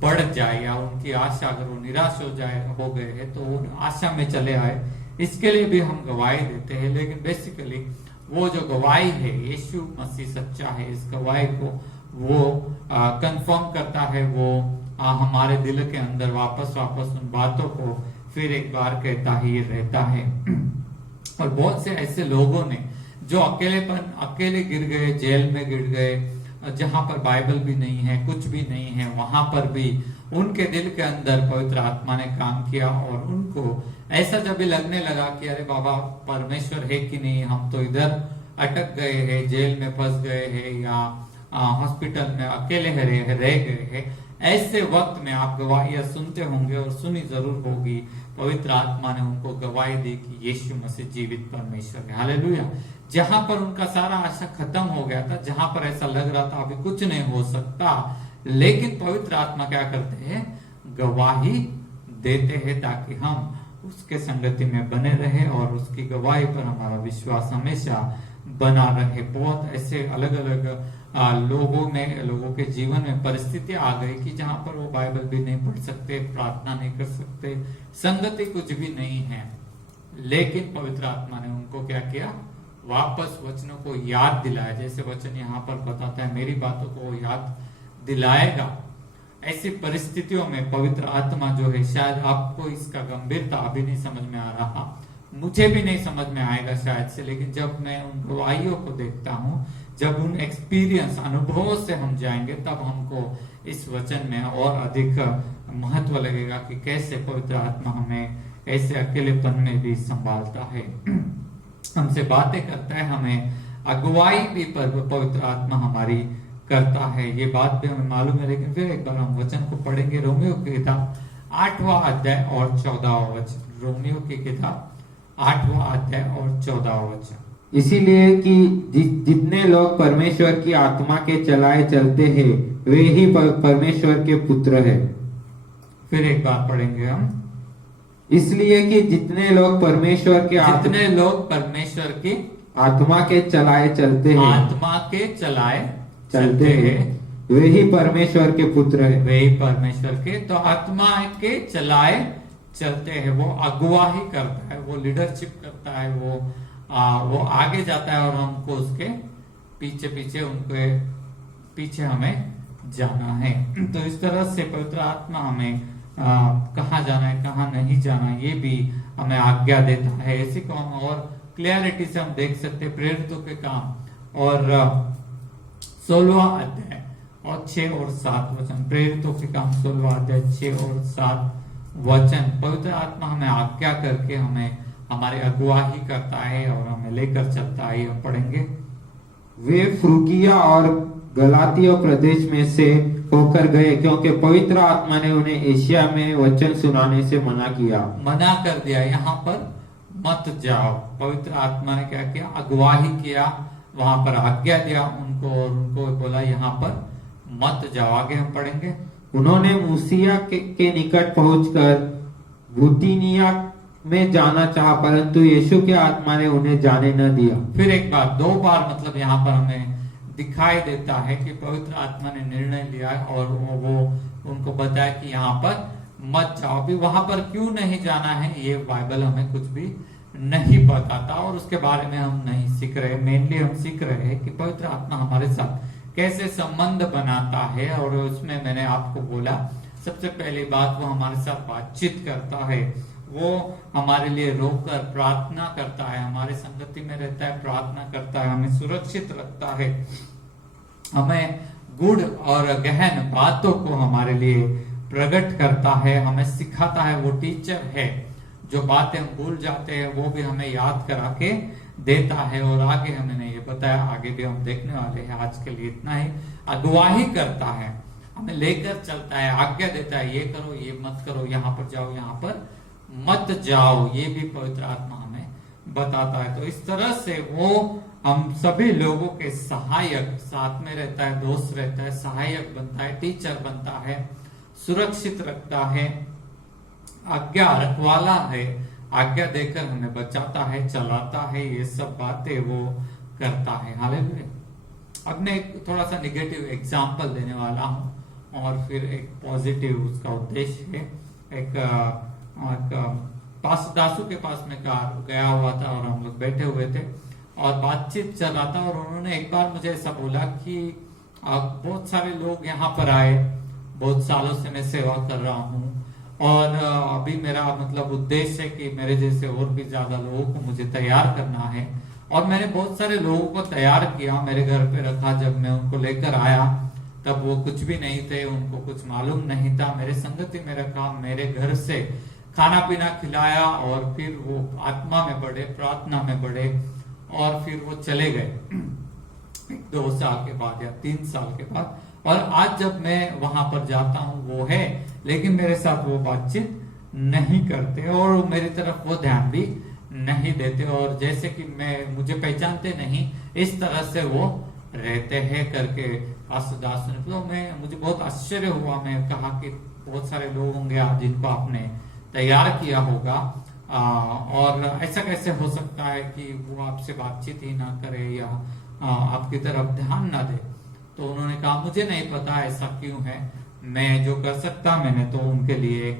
बढ़ जाए, या उनकी आशा, अगर वो निराश हो गए हैं तो वो आशा में चले आए, इसके लिए भी हम गवाही देते हैं। लेकिन बेसिकली वो जो गवाही है, यीशु मसीह सच्चा है, इस गवाही को वो कंफर्म करता है। वो हमारे दिल के अंदर वापस उन बातों को फिर एक बार कहता ही रहता है। और बहुत से ऐसे लोगों ने जो अकेले गिर गए, जेल में गिर गए, जहां पर बाइबल भी नहीं है, कुछ भी नहीं है, वहां पर भी उनके दिल के अंदर पवित्र आत्मा ने काम किया। और उनको ऐसा जब भी लगने लगा कि अरे बाबा परमेश्वर है कि नहीं, हम तो इधर अटक गए हैं, जेल में फंस गए हैं, या हॉस्पिटल में अकेले रह गए हैं, ऐसे वक्त में आप गवाहियां सुनते होंगे और सुनी जरूर होगी। पवित्र आत्मा ने उनको गवाही दी कि यीशु मसीह जीवित परमेश्वर है। हालेलुया। जहां पर उनका सारा आशा खत्म हो गया था, जहां पर ऐसा लग रहा था अभी कुछ नहीं हो सकता, लेकिन पवित्र आत्मा क्या करते हैं? गवाही देते हैं, ताकि हम उसके संगति में बने रहे और उसकी गवाही पर हमारा विश्वास हमेशा बना रहे। बहुत ऐसे अलग अलग लोगों के जीवन में परिस्थितियां आ गई कि जहां पर वो बाइबल भी नहीं पढ़ सकते, प्रार्थना नहीं कर सकते, संगति कुछ भी नहीं है, लेकिन पवित्र आत्मा ने उनको क्या किया? वापस वचनों को याद दिलाया। जैसे वचन यहाँ पर बताता है, मेरी बातों को याद दिलाएगा। ऐसी परिस्थितियों में पवित्र आत्मा जो है, शायद आपको इसका गंभीरता अभी नहीं समझ में आ रहा, मुझे भी नहीं समझ में आएगा शायद से, लेकिन जब मैं उन गवाहियों को देखता हूँ, जब उन एक्सपीरियंस, अनुभवों से हम जाएंगे, तब हमको इस वचन में और अधिक महत्व लगेगा कि कैसे पवित्र आत्मा हमें ऐसे अकेलेपन में भी संभालता है, हमसे बातें करता है, हमें अगुवाई भी पवित्र आत्मा हमारी करता है। ये बात भी हमें मालूम है, लेकिन फिर एक बार हम वचन को पढ़ेंगे। रोमियो की किताब 8वां अध्याय और 14वां वचन, रोमियो की किताब 8वां अध्याय और 14वां वचन। इसीलिए कि जितने लोग परमेश्वर की आत्मा के चलाए चलते हैं वे ही परमेश्वर के पुत्र है। फिर एक बार पढ़ेंगे हम, इसलिए कि जितने लोग परमेश्वर के जितने लोग परमेश्वर की आत्मा के चलाए चलते हैं आत्मा के चलाए चलते हैं वे ही परमेश्वर के पुत्र है। वे ही परमेश्वर के, तो आत्मा के चलाए चलते हैं, वो अगुवाही करता है, वो लीडरशिप करता है, वो आगे जाता है और हमको उसके पीछे पीछे उनके पीछे हमें जाना है। तो इस तरह से पवित्र आत्मा हमें कहाँ जाना है कहाँ नहीं जाना ये भी हमें आज्ञा देता है। इसी को हम और क्लियरिटी से हम देख सकते हैं प्रेरितों के काम और 16वां अध्याय और 6 और 7 वचन। प्रेरितों के काम 16वां अध्याय 6 और 7 वचन। पवित्र आत्मा हमें आज्ञा करके हमें हमारे अगुवाही करता है और हमें लेकर चलता है। हम पढ़ेंगे, वे फ्रूगिया और गलातिया प्रदेश में से होकर गए क्योंकि पवित्र आत्मा ने उन्हें एशिया में वचन सुनाने से मना किया। मना कर दिया, यहाँ पर मत जाओ। पवित्र आत्मा ने क्या किया, अगुवाही किया, वहां पर आज्ञा दिया उनको और उनको बोला यहाँ पर मत जाओ। आगे हम पढ़ेंगे, उन्होंने मूसिया के निकट पहुंचकर बुतीनिया में जाना चाहा परंतु यीशु के आत्मा ने उन्हें जाने न दिया। फिर एक बार 2 बार मतलब यहाँ पर हमें दिखाई देता है कि पवित्र आत्मा ने निर्णय लिया और वो उनको बताया कि यहाँ पर मत जाओ। अभी वहां पर क्यों नहीं जाना है ये बाइबल हमें कुछ भी नहीं बताता और उसके बारे में हम नहीं सीख रहे। मेनली हम सीख रहे हैं कि पवित्र आत्मा हमारे साथ कैसे संबंध बनाता है और उसमें मैंने आपको बोला सबसे पहली बात वो हमारे साथ बातचीत करता है, वो हमारे लिए रोकर प्रार्थना करता है, हमारे संगति में रहता है, प्रार्थना करता है, हमें सुरक्षित रखता है, हमें गुड़ और गहन बातों को हमारे लिए प्रकट करता है, हमें सिखाता है। वो टीचर है, जो बातें हम भूल जाते हैं वो भी हमें याद करा के देता है। और आगे हमने ये बताया, आगे भी हम देखने वाले हैं। आज के लिए इतना ही। अगुवाही करता है, हमें लेकर चलता है, आज्ञा देता है, ये करो, ये मत करो, यहाँ पर जाओ, यहाँ पर मत जाओ, ये भी पवित्र आत्मा हमें बताता है। तो इस तरह से वो हम सभी लोगों के सहायक, साथ में रहता है, दोस्त रहता है, सहायक बनता है, टीचर बनता है, सुरक्षित रखता है, आज्ञा रखवाला है, आज्ञा देकर हमें बचाता है, चलाता है, ये सब बातें वो करता है। हालेलुया। अब मैं थोड़ा सा निगेटिव एग्जाम्पल देने वाला हूं और फिर एक पॉजिटिव उसका उद्देश्य है। एक पास दासू के पास में गया हुआ था और हम लोग बैठे हुए थे और बातचीत चल रहा था और उन्होंने एक बार मुझे ऐसा बोला कि बहुत सारे लोग यहाँ पर आए, बहुत सालों से मैं सेवा कर रहा हूँ और अभी मेरा मतलब उद्देश्य है कि मेरे जैसे और भी ज्यादा लोगों को मुझे तैयार करना है और मैंने बहुत सारे लोगों को तैयार किया, मेरे घर पे रखा। जब मैं उनको लेकर आया तब वो कुछ भी नहीं थे, उनको कुछ मालूम नहीं था, मेरे संगति में रखा, मेरे घर से खाना पीना खिलाया और फिर वो आत्मा में बढ़े, प्रार्थना में बढ़े और फिर वो चले गए 2 साल के बाद या 3 साल के बाद। और आज जब मैं वहां पर जाता हूँ वो है, लेकिन मेरे साथ वो बातचीत नहीं करते और मेरी तरफ वो ध्यान भी नहीं देते और जैसे कि मुझे पहचानते नहीं, इस तरह से वो रहते हैं करके दास ने। तो मुझे बहुत आश्चर्य हुआ। मैं कहा कि बहुत सारे लोग होंगे आप जिनको आपने तैयार किया होगा और ऐसा कैसे हो सकता है कि वो आपसे बातचीत ही ना करे या आपकी तरफ ध्यान ना दे। तो उन्होंने कहा मुझे नहीं पता ऐसा क्यों है, मैं जो कर सकता मैंने तो उनके लिए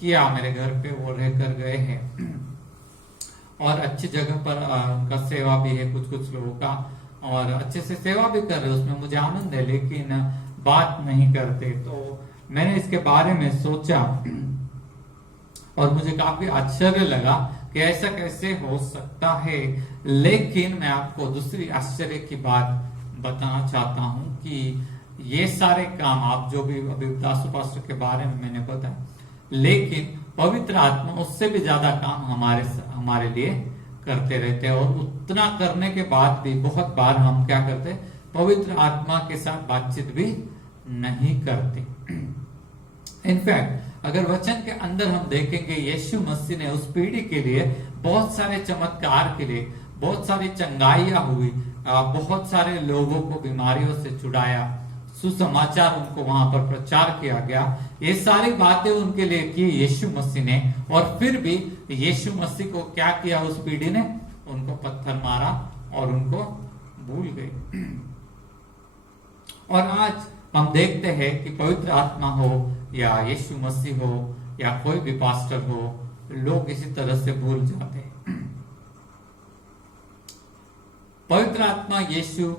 किया, मेरे घर पे वो रह कर गए हैं और अच्छी जगह पर उनका सेवा भी है कुछ लोगों का और अच्छे से सेवा भी कर रहे, उसमें मुझे आनंद है, लेकिन बात नहीं करते। तो मैंने इसके बारे में सोचा और मुझे काफी आश्चर्य लगा कि ऐसा कैसे हो सकता है। लेकिन मैं आपको दूसरी आश्चर्य की बात बताना चाहता हूं कि ये सारे काम आप जो भी अभी दासू पास्टर के बारे में मैंने बताया, लेकिन पवित्र आत्मा उससे भी ज्यादा काम हमारे लिए करते रहते हैं और उतना करने के बाद भी बहुत बार हम क्या करते, पवित्र आत्मा के साथ बातचीत भी नहीं करते। इनफैक्ट अगर वचन के अंदर हम देखेंगे यीशु मसीह ने उस पीढ़ी के लिए बहुत सारे चमत्कार के लिए बहुत सारी चंगाइयां हुई, बहुत सारे लोगों को बीमारियों से छुड़ाया, सुसमाचार उनको वहां पर प्रचार किया गया। ये सारी बातें उनके लिए की यीशु मसीह ने, और फिर भी यीशु मसीह को क्या किया उस पीढ़ी ने? उनको पत्थर मारा और उनको भूल गए। और आज हम देखते हैं कि पवित्र आत्मा हो या यीशु मसीह हो या कोई भी पास्टर हो, लोग इसी तरह से भूल जाते हैं। पवित्र आत्मा यीशु,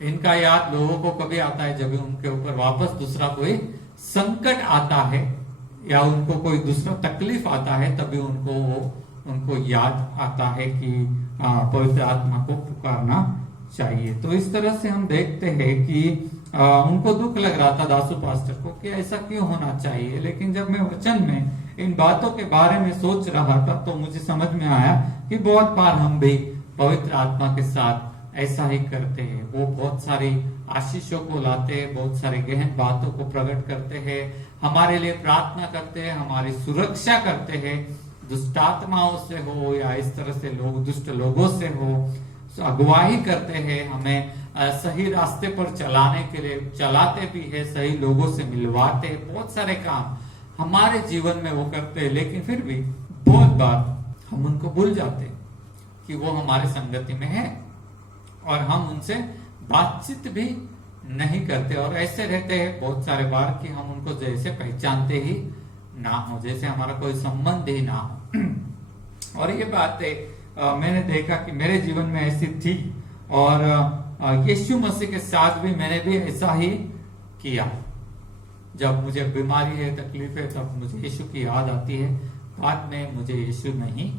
इनका याद लोगों को कभी आता है जब उनके ऊपर वापस दूसरा कोई संकट आता है या उनको कोई दूसरा तकलीफ आता है, तभी उनको याद आता है कि पवित्र आत्मा को पुकारना चाहिए। तो इस तरह से हम देखते हैं कि उनको दुख लग रहा था दासू पास्टर को कि ऐसा क्यों होना चाहिए। लेकिन जब मैं वचन में इन बातों के बारे में सोच रहा था तो मुझे समझ में आया कि बहुत बार हम भी पवित्र आत्मा के साथ ऐसा ही करते हैं। वो बहुत सारी आशीषों को लाते हैं, बहुत सारी गहन बातों को प्रकट करते हैं, हमारे लिए प्रार्थना करते हैं, हमारी सुरक्षा करते हैं, दुष्ट आत्माओं से हो या इस तरह से दुष्ट लोगों से हो, अगुवाही करते हैं, हमें सही रास्ते पर चलाने के लिए चलाते भी है, सही लोगों से मिलवाते हैं, बहुत सारे काम हमारे जीवन में वो करते हैं। लेकिन फिर भी बहुत बार हम उनको भूल जाते हैं कि वो हमारे संगति में है और हम उनसे बातचीत भी नहीं करते और ऐसे रहते हैं बहुत सारे बार कि हम उनको जैसे पहचानते ही ना हो, जैसे हमारा कोई संबंध ही ना हो। और ये बातें मैंने देखा कि मेरे जीवन में ऐसी थी और यीशु मसीह के साथ भी मैंने भी ऐसा ही किया। जब मुझे बीमारी है, तकलीफ है, तब मुझे यीशु की याद आती है, बाद में मुझे यीशु नहीं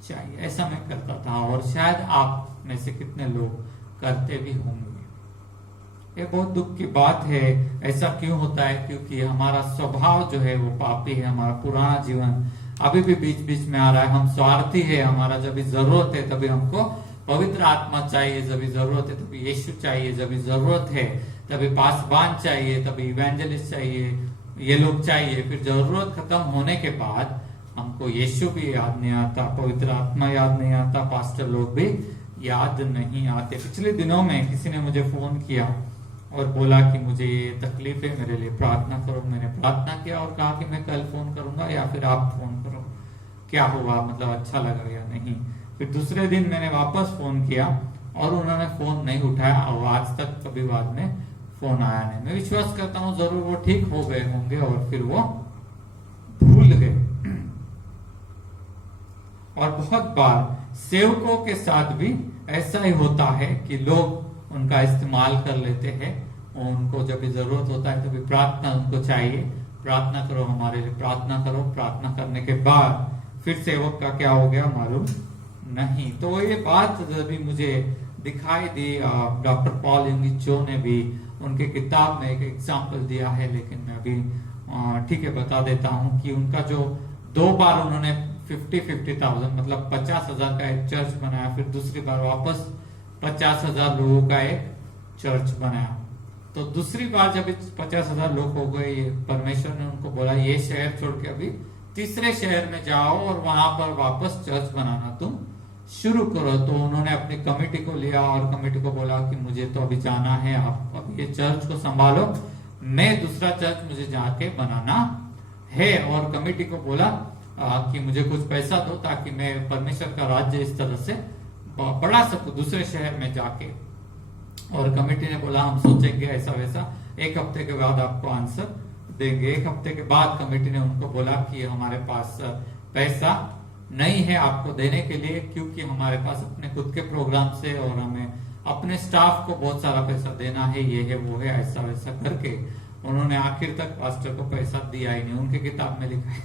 चाहिए, ऐसा मैं करता था। और शायद आप में से कितने लोग करते भी होंगे। ये बहुत दुख की बात है। ऐसा क्यों होता है? क्योंकि हमारा स्वभाव जो है वो पापी है। हमारा पुराना जीवन अभी भी बीच बीच में आ रहा है। हम स्वार्थी है। हमारा जब भी जरूरत है तभी हमको पवित्र आत्मा चाहिए, जब भी जरूरत है तभी यीशु चाहिए, जब भी जरूरत है तभी पासवान चाहिए, तभी इवेंजलिस्ट चाहिए, ये लोग चाहिए। फिर जरूरत खत्म होने के बाद हमको यीशु भी याद नहीं आता, पवित्र आत्मा याद नहीं आता, पास्टर लोग भी याद नहीं आते। पिछले दिनों में किसी ने मुझे फोन किया और बोला कि मुझे ये तकलीफ है, मेरे लिए प्रार्थना करो। मैंने प्रार्थना किया और कहा कि मैं कल फोन करूंगा या फिर आप फोन करो, क्या हुआ, मतलब अच्छा लगा या नहीं। फिर दूसरे दिन मैंने वापस फोन किया और उन्होंने फोन नहीं उठाया और आज तक कभी बाद में फोन आया नहीं। मैं विश्वास करता हूँ जरूर वो ठीक हो गए होंगे और फिर वो भूल गए। और बहुत बार सेवकों के साथ भी ऐसा ही होता है कि लोग उनका इस्तेमाल कर लेते हैं। उनको जब भी जरूरत होता है तभी प्रार्थना उनको चाहिए, प्रार्थना करो, हमारे लिए प्रार्थना करो। प्रार्थना करने के बाद फिर सेवक का क्या हो गया मालूम नहीं। तो ये बात जब भी मुझे दिखाई दी, डॉक्टर पॉल यंग चो ने भी उनके किताब में एक एग्जाम्पल दिया है, लेकिन मैं अभी ठीक है बता देता हूँ कि उनका जो 2 बार उन्होंने 50,000 मतलब 50,000 का एक चर्च बनाया, फिर दूसरी बार वापस 50,000 लोगों का एक चर्च बनाया। तो दूसरी बार जब 50,000 लोग हो गए, परमेश्वर ने उनको बोला ये शहर छोड़ के अभी तीसरे शहर में जाओ और वहां पर वापस चर्च बनाना तुम शुरू करो। तो उन्होंने अपनी कमेटी को लिया और कमेटी को बोला कि मुझे तो अभी जाना है, आप अब ये चर्च को संभालो, मैं दूसरा चर्च मुझे जाके बनाना है। और कमेटी को बोला कि मुझे कुछ पैसा दो ताकि मैं परमेश्वर का राज्य इस तरह से बढ़ा सकूं दूसरे शहर में जाके। और कमेटी ने बोला हम सोचेंगे ऐसा वैसा, 1 हफ्ते के बाद आपको आंसर देंगे। 1 हफ्ते के बाद कमेटी ने उनको बोला कि हमारे पास पैसा नहीं है आपको देने के लिए, क्योंकि हमारे पास अपने खुद के प्रोग्राम से और हमें अपने स्टाफ को बहुत सारा पैसा देना है, ये है वो है, ऐसा वैसा करके उन्होंने आखिर तक पास्टर को पैसा दिया ही नहीं। उनके किताब में लिखा है,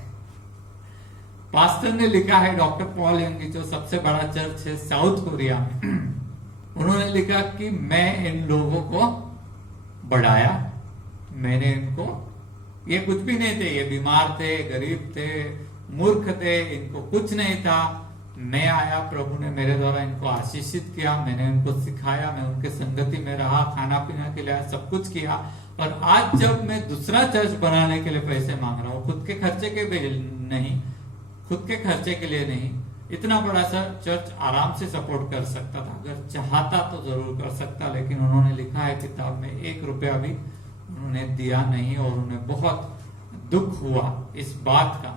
पास्टर ने लिखा है, डॉक्टर पॉल यंग जो सबसे बड़ा चर्च है साउथ कोरिया में, उन्होंने लिखा कि मैं इन लोगों को बढ़ाया, मैंने इनको, ये कुछ भी नहीं थे, ये बीमार थे, गरीब थे, मूर्ख थे, इनको कुछ नहीं था, मैं आया, प्रभु ने मेरे द्वारा इनको आशीषित किया, मैंने उनको सिखाया, मैं उनके संगति में रहा, खाना पीना के लिए सब कुछ किया, और आज जब मैं दूसरा चर्च बनाने के लिए पैसे मांग रहा हूँ, खुद के खर्चे के भी नहीं, खुद के खर्चे के लिए नहीं, इतना बड़ा सा चर्च आराम से सपोर्ट कर सकता था, अगर चाहता तो जरूर कर सकता, लेकिन उन्होंने लिखा है किताब में 1 रुपया भी उन्होंने दिया नहीं, और उन्हें बहुत दुख हुआ इस बात का।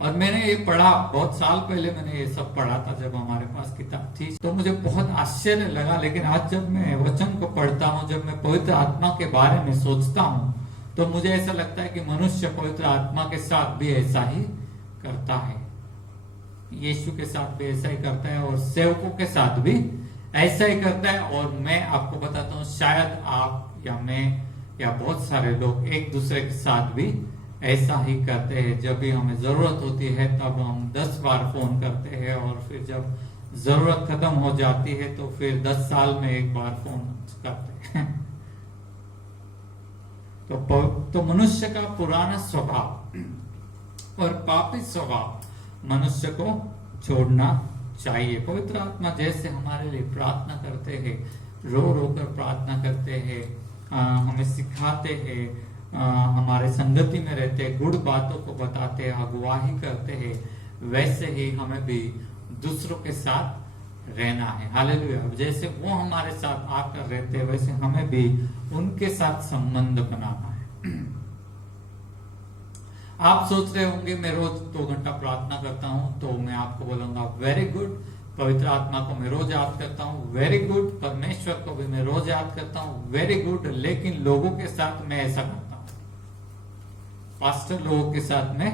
और मैंने ये पढ़ा, बहुत साल पहले मैंने ये सब पढ़ा था जब हमारे पास किताब थी, तो मुझे बहुत आश्चर्य लगा। लेकिन आज जब मैं वचन को पढ़ता हूँ, जब मैं पवित्र आत्मा के बारे में सोचता हूँ, तो मुझे ऐसा लगता है कि मनुष्य पवित्र आत्मा के साथ भी ऐसा ही करता है, यीशु के साथ भी ऐसा ही करता है, और सेवकों के साथ भी ऐसा ही करता है। और मैं आपको बताता हूँ, शायद आप या मैं या बहुत सारे लोग एक दूसरे के साथ भी ऐसा ही करते हैं। जब भी हमें जरूरत होती है तब हम 10 बार फोन करते हैं, और फिर जब जरूरत खत्म हो जाती है तो फिर 10 साल में एक बार फोन करते हैं। तो मनुष्य का पुराना स्वभाव और पापी स्वभाव मनुष्य को छोड़ना चाहिए। पवित्र आत्मा जैसे हमारे लिए प्रार्थना करते हैं, रो रो कर प्रार्थना करते हैं, हमें सिखाते हैं, हमारे संगति में रहते हैं, गुड़ बातों को बताते हैं, अगुवाही करते हैं, वैसे ही हमें भी दूसरों के साथ रहना है। हालेलुया। जैसे वो हमारे साथ आकर रहते हैं, वैसे हमें भी उनके साथ संबंध बनाना है। आप सोच रहे होंगे मैं रोज 2 घंटा प्रार्थना करता हूं, तो मैं आपको बोलूंगा वेरी गुड। पवित्र आत्मा को मैं रोज याद करता हूँ, वेरी गुड। परमेश्वर को भी मैं रोज याद करता हूँ, वेरी गुड। लेकिन लोगों के साथ मैं ऐसा करता हूँ, पास्टर लोगों के साथ मैं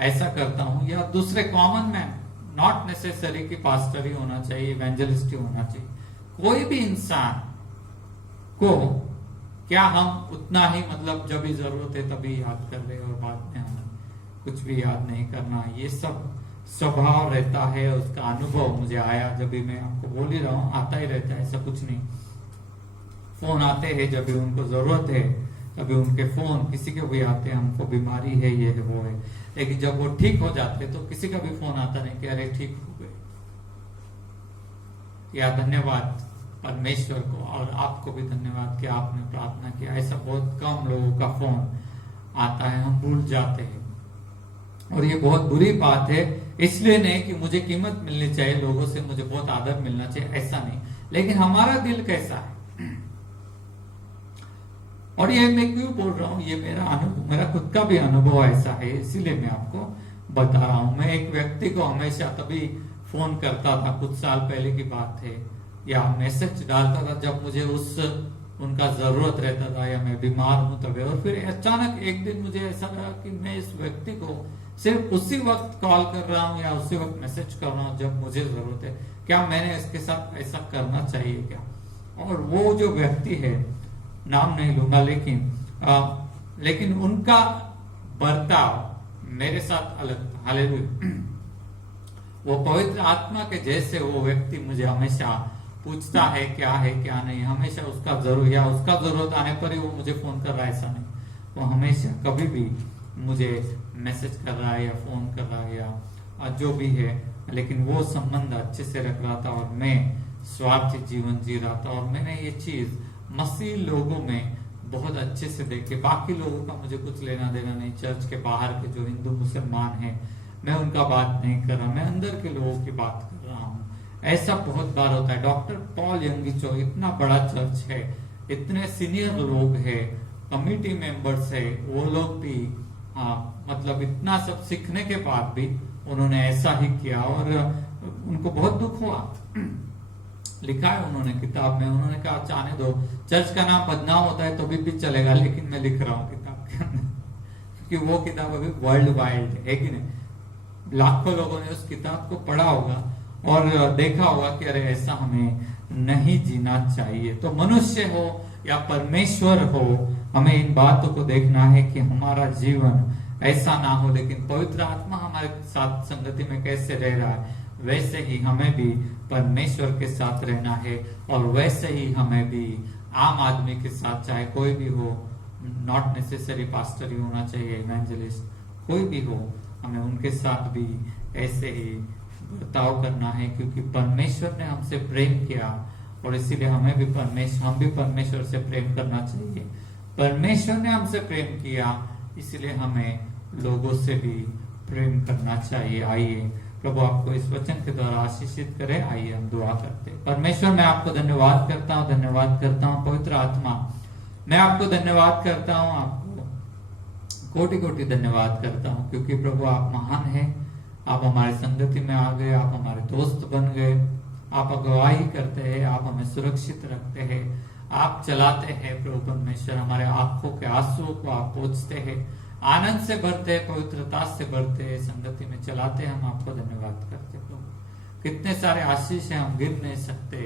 ऐसा करता हूँ, या दूसरे कॉमन मैन, नॉट नेसेसरी कि पास्टर ही होना चाहिए, इवेंजलिस्ट ही होना चाहिए, कोई भी इंसान को क्या हम उतना ही मतलब जब भी जरूरत है तभी याद कर ले, और बाद में हम कुछ भी याद नहीं करना। ये सब स्वभाव रहता है, उसका अनुभव मुझे आया, जब भी मैं आपको बोल ही रहा हूँ, आता ही रहता है, ऐसा कुछ नहीं। फोन आते हैं जब भी उनको जरूरत है, कभी उनके फोन किसी के भी आते हैं, हमको बीमारी है, ये है वो है, लेकिन जब वो ठीक हो जाते तो किसी का भी फोन आता नहीं कि अरे ठीक हो गए। या धन्यवाद परमेश्वर को, और आपको भी धन्यवाद कि आपने प्रार्थना किया। ऐसा बहुत कम लोगों का फोन आता है, हम भूल जाते हैं, और ये बहुत बुरी बात है। इसलिए नहीं कि मुझे कीमत मिलनी चाहिए लोगों से, मुझे बहुत आदर मिलना चाहिए, ऐसा नहीं, लेकिन हमारा दिल कैसा है। और ये मैं क्यों बोल रहा हूँ, ये मेरा अनुभव, मेरा खुद का भी अनुभव ऐसा है, इसीलिए मैं आपको बता रहा हूँ। मैं एक व्यक्ति को हमेशा तभी फोन करता था, कुछ साल पहले की बात है, या मैसेज डालता था जब मुझे उनका जरूरत रहता था, या मैं बीमार हूं तभी। और फिर अचानक एक दिन मुझे ऐसा लगा कि मैं इस व्यक्ति को सिर्फ उसी वक्त कॉल कर रहा हूँ या उसी वक्त मैसेज कर रहा हूँ जब मुझे जरूरत है, क्या मैंने इसके साथ ऐसा करना चाहिए क्या? और वो जो व्यक्ति है, नाम नहीं लूंगा, लेकिन उनका बर्ताव मेरे साथ अलग था। हालेलुया। वो पवित्र आत्मा के जैसे वो व्यक्ति मुझे हमेशा पूछता है क्या नहीं, हमेशा उसका जरूरत आने पर ही वो मुझे फोन कर रहा है, ऐसा नहीं, वो हमेशा कभी भी मुझे मैसेज कर रहा है या फोन कर रहा है या जो भी है, लेकिन वो संबंध अच्छे से रख रहा था, और मैं स्वार्थी जीवन जी रहा था। और मैंने ये चीज मसीह लोगों में बहुत अच्छे से देखे। बाकी लोगों का मुझे कुछ लेना देना नहीं, चर्च के बाहर के जो हिंदू मुसलमान हैं, मैं उनका बात नहीं कर रहा, मैं अंदर के लोगों की बात कर रहा हूँ। ऐसा बहुत बार होता है। डॉक्टर पॉल यंगिचो, इतना बड़ा चर्च है, इतने सीनियर लोग हैं, कमिटी मेंबर्स है, वो लोग भी मतलब इतना सब सीखने के बाद भी उन्होंने ऐसा ही किया, और उनको बहुत दुख हुआ। लिखा है उन्होंने किताब में, उन्होंने कहा चाहने दो, चर्च का नाम बदनाम होता है तो भी चलेगा, लेकिन मैं लिख रहा हूँ किताब के अंदर, क्योंकि वो किताब अभी वर्ल्ड वाइड है कि नहीं। लाखों लोगों ने उस किताब को पढ़ा होगा और देखा होगा कि अरे ऐसा हमें नहीं जीना चाहिए। तो मनुष्य हो या परमेश्वर हो, हमें इन बातों को देखना है कि हमारा जीवन ऐसा ना हो, लेकिन पवित्र आत्मा हमारे साथ संगति में कैसे रह रहा है, वैसे ही हमें भी परमेश्वर के साथ रहना है, और वैसे ही हमें भी आम आदमी के साथ, चाहे कोई भी हो, नॉट नेसेसरी पास्टर ही होना चाहिए, इवेंजलिस्ट, कोई भी हो, हमें उनके साथ भी ऐसे ही बर्ताव करना है, क्योंकि परमेश्वर ने हमसे प्रेम किया और इसीलिए हम भी परमेश्वर से प्रेम करना चाहिए। परमेश्वर ने हमसे प्रेम किया, इसलिए हमें लोगों से भी प्रेम करना चाहिए। आइए प्रभु आपको इस वचन के द्वारा आशीषित करे। आइए हम दुआ करते हैं। परमेश्वर, मैं आपको धन्यवाद करता हूँ पवित्र आत्मा, मैं आपको धन्यवाद करता हूँ, आपको कोटि कोटि धन्यवाद करता हूँ, क्योंकि प्रभु आप महान हैं। आप हमारी संगति में आ गए, आप हमारे दोस्त बन गए, आप अगुवाई करते हैं, आप हमें सुरक्षित रखते हैं, आप चलाते हैं। प्रभु परमेश्वर, हमारे आंखों के आंसुओं को आप पोंछते हैं, आनंद से भरते, पवित्रता से भरते, संगति में चलाते। हम आपको धन्यवाद करते प्रभु। कितने सारे आशीष हैं, हम गिन नहीं सकते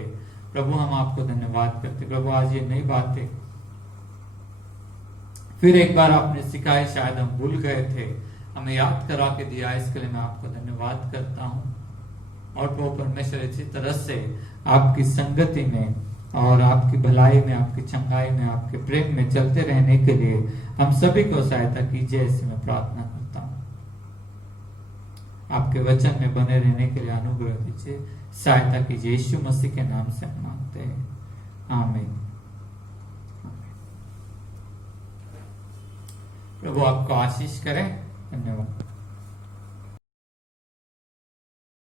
प्रभु, हम आपको धन्यवाद करते प्रभु। आज ये नई बातें फिर एक बार आपने सिखाए, शायद हम भूल गए थे, हमें याद करा के दिया, इसके लिए मैं आपको धन्यवाद करता हूँ। और प्रभु परमेश्वर, इसी तरह से आपकी संगति में और आपकी भलाई में, आपकी चंगाई में, आपके प्रेम में चलते रहने के लिए हम सभी को सहायता कीजिए, ऐसी मैं प्रार्थना करता हूँ। आपके वचन में बने रहने के लिए अनुग्रह दीजिए, सहायता कीजिए। यीशु मसीह के नाम से हम मांगते हैं, आमीन। प्रभु आपको आशीष करे। धन्यवाद।